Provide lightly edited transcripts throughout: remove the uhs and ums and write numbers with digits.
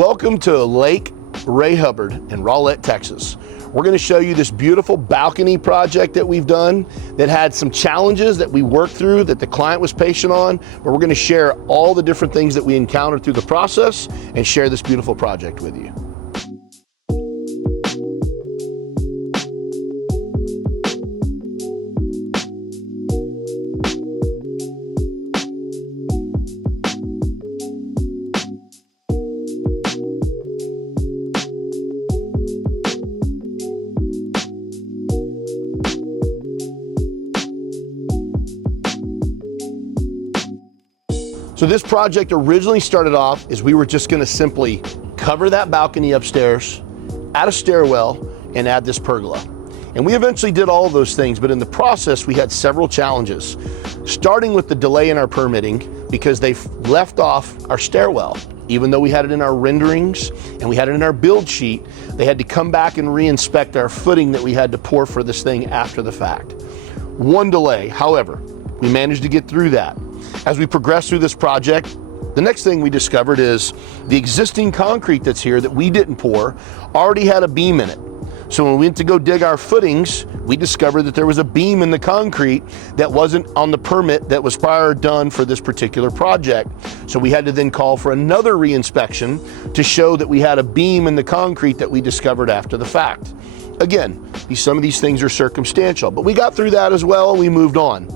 Welcome to Lake Lavon in Rowlett, Texas. We're going to show you this beautiful balcony project that we've done that had some challenges that we worked through that the client was patient on, but we're going to share all the different things that we encountered through the process and share this beautiful project with you. So this project originally started off as we were just going to simply cover that balcony upstairs, add a stairwell, and add this pergola. And we eventually did all of those things, but in the process we had several challenges, starting with the delay in our permitting because they left off our stairwell. Even though we had it in our renderings and we had it in our build sheet, they had to come back and re-inspect our footing that we had to pour for this thing after the fact. One delay, however, we managed to get through that. As we progress through this project, the next thing we discovered is the existing concrete that's here that we didn't pour already had a beam in it. So when we went to go dig our footings, we discovered that there was a beam in the concrete that wasn't on the permit that was prior done for this particular project. So we had to then call for another re-inspection to show that we had a beam in the concrete that we discovered after the fact. Again, some of these things are circumstantial, but we got through that as well and we moved on.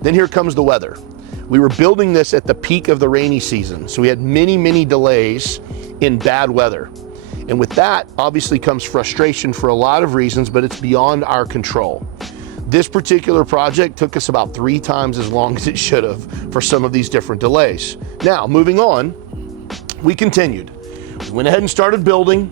Then here comes the weather. We were building this at the peak of the rainy season, so we had many delays in bad weather. And with that, obviously comes frustration for a lot of reasons, but it's beyond our control. This particular project took us about 3 times as long as it should have for some of these different delays. Now, moving on, we continued. We went ahead and started building.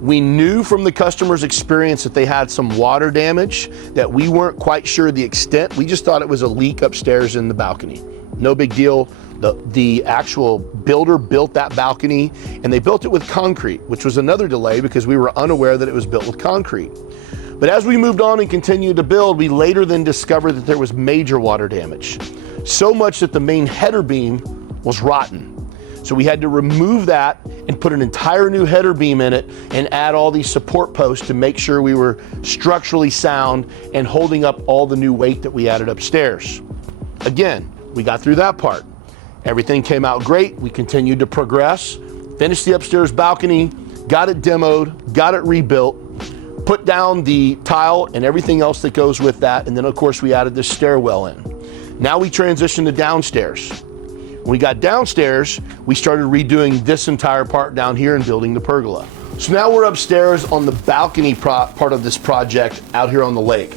We knew from the customer's experience that they had some water damage that we weren't quite sure the extent. We just thought it was a leak upstairs in the balcony. No big deal. The actual builder built that balcony and they built it with concrete, which was another delay because we were unaware that it was built with concrete. But as we moved on and continued to build, we later then discovered that there was major water damage. So much that the main header beam was rotten. So we had to remove that and put an entire new header beam in it and add all these support posts to make sure we were structurally sound and holding up all the new weight that we added upstairs. Again, we got through that part. Everything came out great. We continued to progress, finished the upstairs balcony, got it demoed, got it rebuilt, put down the tile and everything else that goes with that. And then of course we added this stairwell in. Now we transitioned to downstairs. When we got downstairs, we started redoing this entire part down here and building the pergola. So now we're upstairs on the balcony part of this project out here on the lake.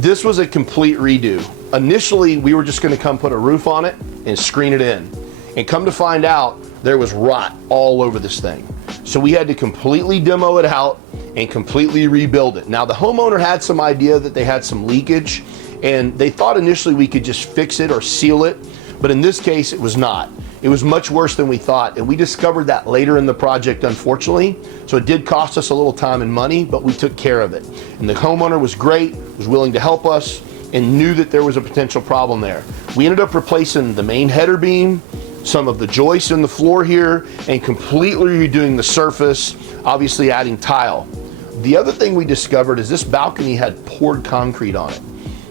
This was a complete redo. Initially, we were just gonna come put a roof on it and screen it in. And come to find out, there was rot all over this thing. So we had to completely demo it out and completely rebuild it. Now the homeowner had some idea that they had some leakage and they thought initially we could just fix it or seal it, but in this case it was not. It was much worse than we thought, and we discovered that later in the project, unfortunately. So it did cost us a little time and money, but we took care of it. And the homeowner was great, was willing to help us, and knew that there was a potential problem there. We ended up replacing the main header beam, some of the joists in the floor here, and completely redoing the surface, obviously adding tile. The other thing we discovered is this balcony had poured concrete on it.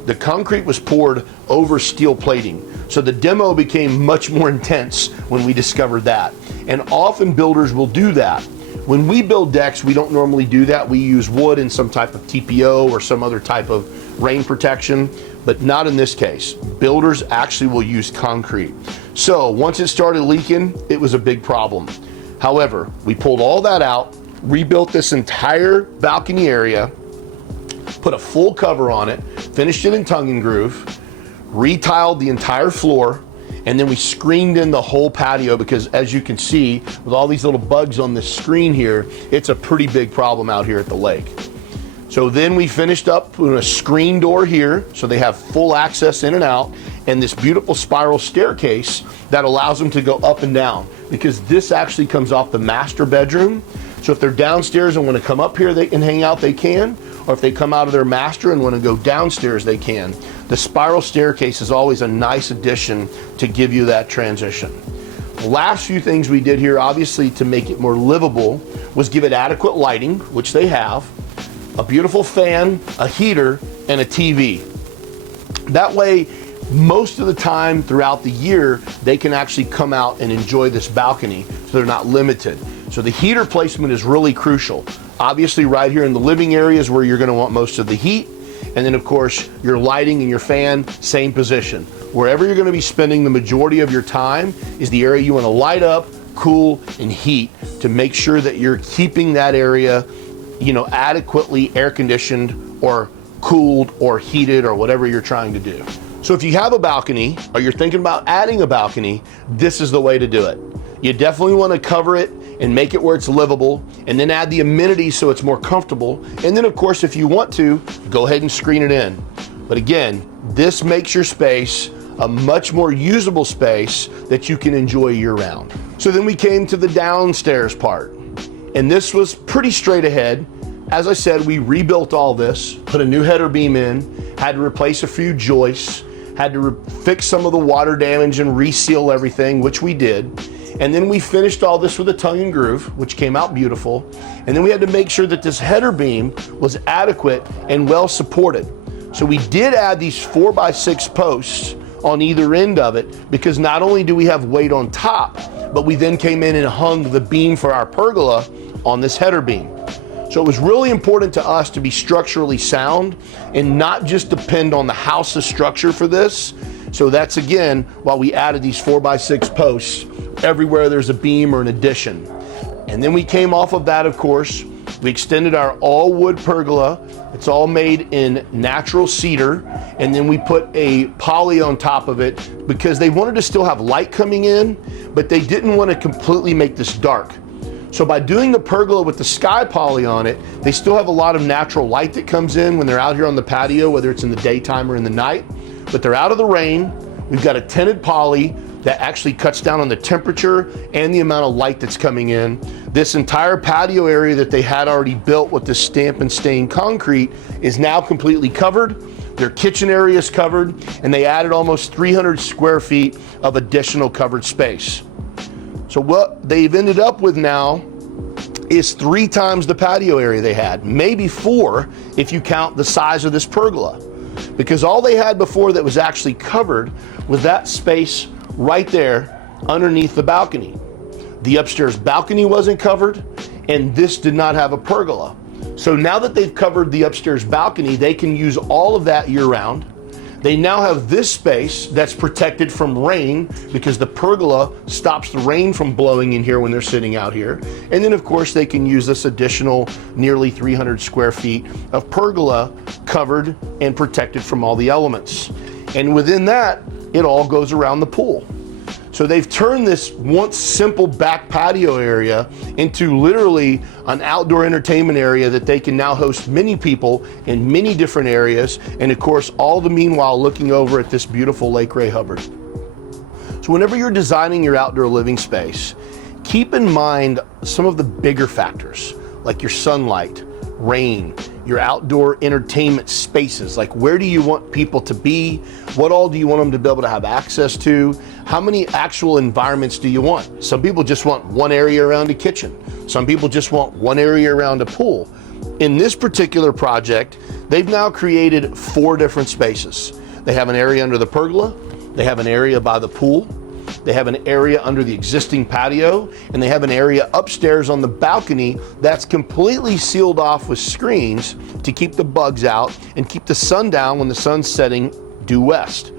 The concrete was poured over steel plating, so the demo became much more intense when we discovered that. And often builders will do that. When we build decks, we don't normally do that. We use wood and some type of TPO or some other type of rain protection, but not in this case. Builders actually will use concrete. So once it started leaking, it was a big problem. However, we pulled all that out, rebuilt this entire balcony area, put a full cover on it, finished it in tongue and groove, retiled the entire floor, and then we screened in the whole patio because as you can see, with all these little bugs on this screen here, it's a pretty big problem out here at the lake. So then we finished up with a screen door here, so they have full access in and out, and this beautiful spiral staircase that allows them to go up and down because this actually comes off the master bedroom. So if they're downstairs and want to come up here they can hang out, they can, or if they come out of their master and want to go downstairs, they can. The spiral staircase is always a nice addition to give you that transition. The last few things we did here, obviously to make it more livable, was give it adequate lighting, which they have, a beautiful fan, a heater, and a TV. That way, most of the time throughout the year, they can actually come out and enjoy this balcony, so they're not limited. So the heater placement is really crucial. Obviously right here in the living areas where you're gonna want most of the heat, and then of course your lighting and your fan, same position. Wherever you're gonna be spending the majority of your time is the area you wanna light up, cool, and heat to make sure that you're keeping that area, adequately air conditioned or cooled or heated or whatever you're trying to do. So if you have a balcony or you're thinking about adding a balcony, this is the way to do it. You definitely want to cover it and make it where it's livable, and then add the amenities so it's more comfortable. And then of course, if you want to, go ahead and screen it in. But again, this makes your space a much more usable space that you can enjoy year round. So then we came to the downstairs part, and this was pretty straight ahead. As I said, we rebuilt all this, put a new header beam in, had to replace a few joists, had to fix some of the water damage and reseal everything, which we did. And then we finished all this with a tongue and groove, which came out beautiful. And then we had to make sure that this header beam was adequate and well supported. So we did add these 4x6 posts on either end of it, because not only do we have weight on top, but we then came in and hung the beam for our pergola on this header beam. So it was really important to us to be structurally sound and not just depend on the house's structure for this. So that's again why we added these 4x6 posts everywhere there's a beam or an addition. And then we came off of that, of course, we extended our all wood pergola. It's all made in natural cedar, and then we put a poly on top of it because they wanted to still have light coming in, but they didn't want to completely make this dark. So by doing the pergola with the sky poly on it, they still have a lot of natural light that comes in when they're out here on the patio, whether it's in the daytime or in the night, but they're out of the rain. We've got a tinted poly that actually cuts down on the temperature and the amount of light that's coming in. This entire patio area that they had already built with the stamp and stain concrete is now completely covered. Their kitchen area is covered, and they added almost 300 square feet of additional covered space. So what they've ended up with now is 3 times the patio area they had, maybe 4 if you count the size of this pergola. Because all they had before that was actually covered was that space right there underneath the balcony. The upstairs balcony wasn't covered, and this did not have a pergola. So now that they've covered the upstairs balcony, they can use all of that year round. They now have this space that's protected from rain because the pergola stops the rain from blowing in here when they're sitting out here. And then of course they can use this additional nearly 300 square feet of pergola covered and protected from all the elements. And within that, it all goes around the pool. So they've turned this once simple back patio area into literally an outdoor entertainment area that they can now host many people in many different areas. And of course, all the meanwhile looking over at this beautiful Lake Ray Hubbard. So whenever you're designing your outdoor living space, keep in mind some of the bigger factors like your sunlight, rain, your outdoor entertainment spaces, like where do you want people to be? What all do you want them to be able to have access to? How many actual environments do you want? Some people just want one area around a kitchen. Some people just want one area around a pool. In this particular project, they've now created 4 different spaces. They have an area under the pergola, they have an area by the pool, they have an area under the existing patio, and they have an area upstairs on the balcony that's completely sealed off with screens to keep the bugs out and keep the sun down when the sun's setting due west.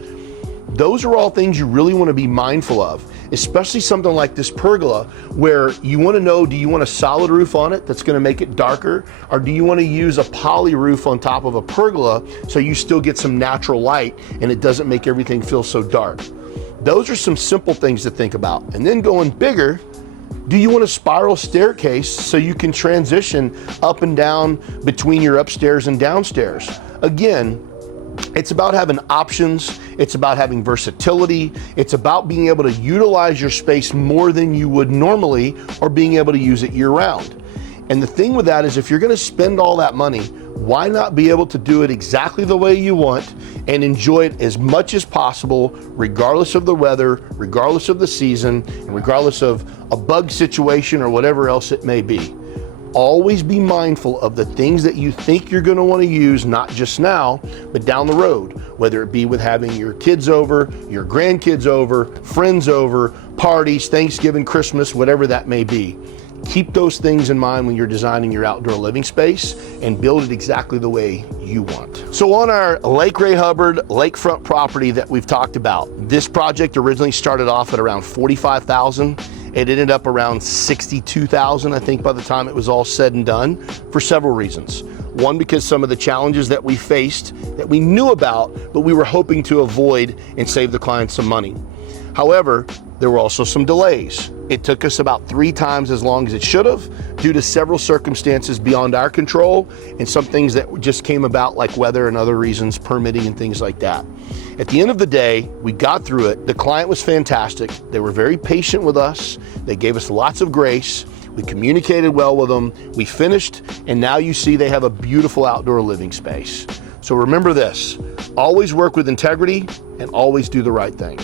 Those are all things you really want to be mindful of, especially something like this pergola where you want to know, do you want a solid roof on it that's going to make it darker, or do you want to use a poly roof on top of a pergola so you still get some natural light and it doesn't make everything feel so dark? Those are some simple things to think about. And then going bigger, do you want a spiral staircase so you can transition up and down between your upstairs and downstairs? Again, it's about having options, it's about having versatility, it's about being able to utilize your space more than you would normally, or being able to use it year round. And the thing with that is if you're gonna spend all that money, why not be able to do it exactly the way you want and enjoy it as much as possible, regardless of the weather, regardless of the season, and regardless of a bug situation or whatever else it may be. Always be mindful of the things that you think you're going to want to use, not just now, but down the road, whether it be with having your kids over, your grandkids over, friends over, parties, Thanksgiving, Christmas, whatever that may be. Keep those things in mind when you're designing your outdoor living space and build it exactly the way you want. So on our Lake Ray Hubbard lakefront property that we've talked about, this project originally started off at around $45,000. It ended up around $62,000, I think, by the time it was all said and done, for several reasons. One, because some of the challenges that we faced that we knew about, but we were hoping to avoid and save the client some money. However, there were also some delays. It took us about 3 times as long as it should have due to several circumstances beyond our control and some things that just came about, like weather and other reasons, permitting and things like that. At the end of the day, we got through it. The client was fantastic. They were very patient with us. They gave us lots of grace. We communicated well with them. We finished, and now you see they have a beautiful outdoor living space. So remember this, always work with integrity and always do the right thing.